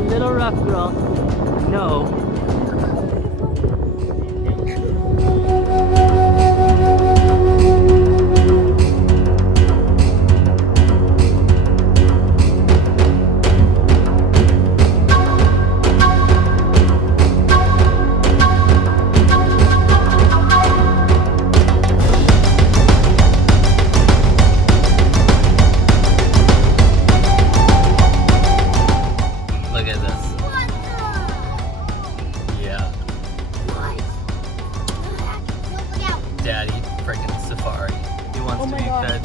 little rough girl. No. Look at this. What the? Yeah. What? Look out. Daddy freaking safari. He wants Oh to my be God. fed.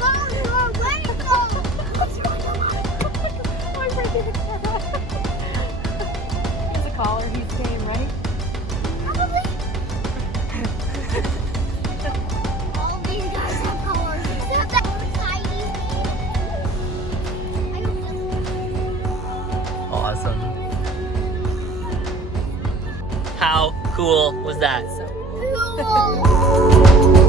Mom, let it go. Here's a collar. He's game, right? Probably. All these guys have collars. Except that tiny thing. I don't know. Awesome. How cool was that? Cool.